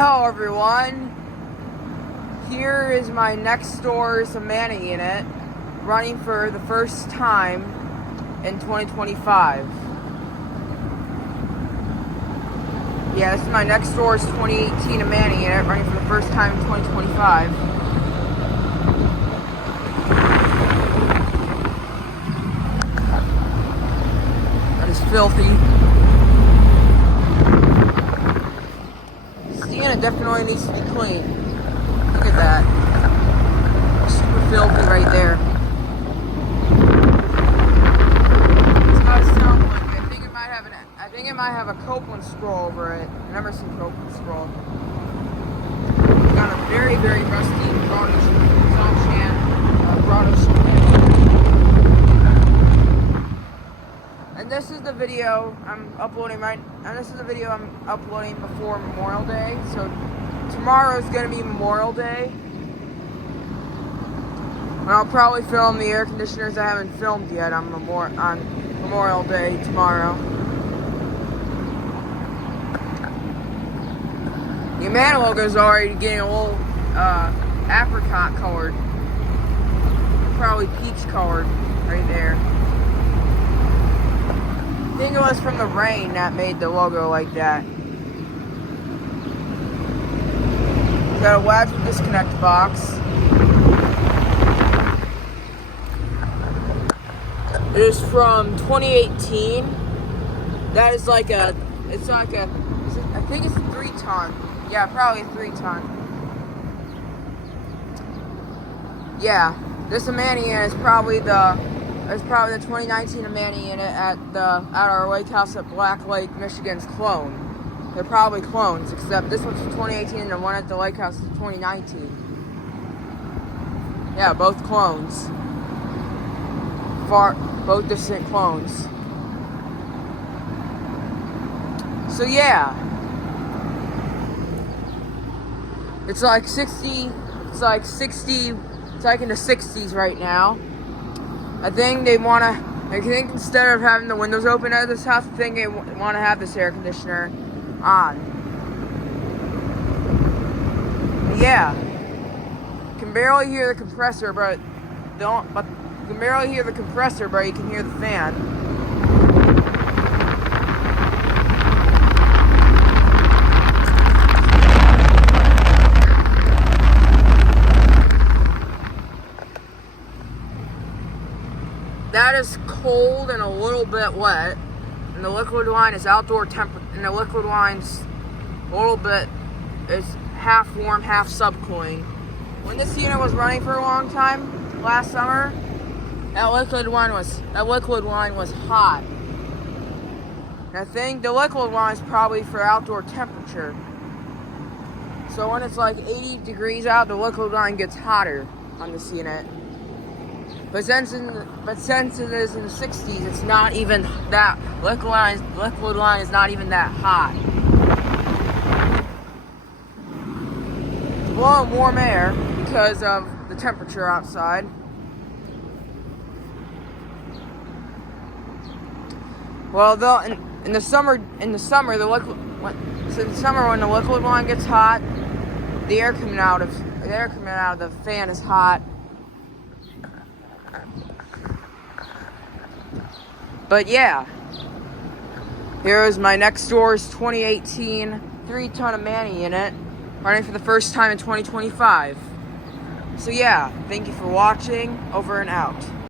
Hello everyone, here is my next door's Amana unit running for the first time in 2025. Yeah, this is my next door's 2018 Amana unit running for the first time in 2025. That is filthy. It definitely needs to be clean. Look at that. Super filthy right there. It's got a sound like I think it might have a Copeland scroll over it. An Emerson Copeland scroll. It's got a very, very rusty Grotto And this is the video I'm uploading before Memorial Day. So tomorrow is going to be Memorial Day. And I'll probably film the air conditioners I haven't filmed yet on Memorial Day tomorrow. The Amana logo is already getting a little apricot colored. Probably peach colored right there. I think it was from the rain that made the logo like that. Got a latch and disconnect box. It is from 2018. That is I think it's a 3-ton. Yeah, probably a 3-ton. Yeah, this Amana unit is probably the 2019 Amana unit at our lake house at Black Lake, Michigan's clone. They're probably clones, except this one's from 2018 and the one at the lake house is 2019. Yeah, both clones. Both distant clones. So yeah. It's like in the 60s right now. I think instead of having the windows open at this house, I think they want to have this air conditioner on. Yeah. You can barely hear the compressor, but you can barely hear the compressor, but you can hear the fan. That is cold and a little bit wet, and the liquid line is outdoor temperature, and the liquid line's a little bit, is half warm, half subcooling. When this unit was running for a long time, last summer, that liquid line was hot. And I think the liquid line is probably for outdoor temperature. So when it's like 80 degrees out, the liquid line gets hotter on this unit. But since it is in the 60s, it's not even that liquid line is not even that hot. It's blowing warm air because of the temperature outside. Well, though in the summer when the liquid line gets hot, the air coming out of the fan is hot. But yeah, here is my next door's 2018 3-ton Amana unit running for the first time in 2025. So yeah, thank you for watching. Over and out.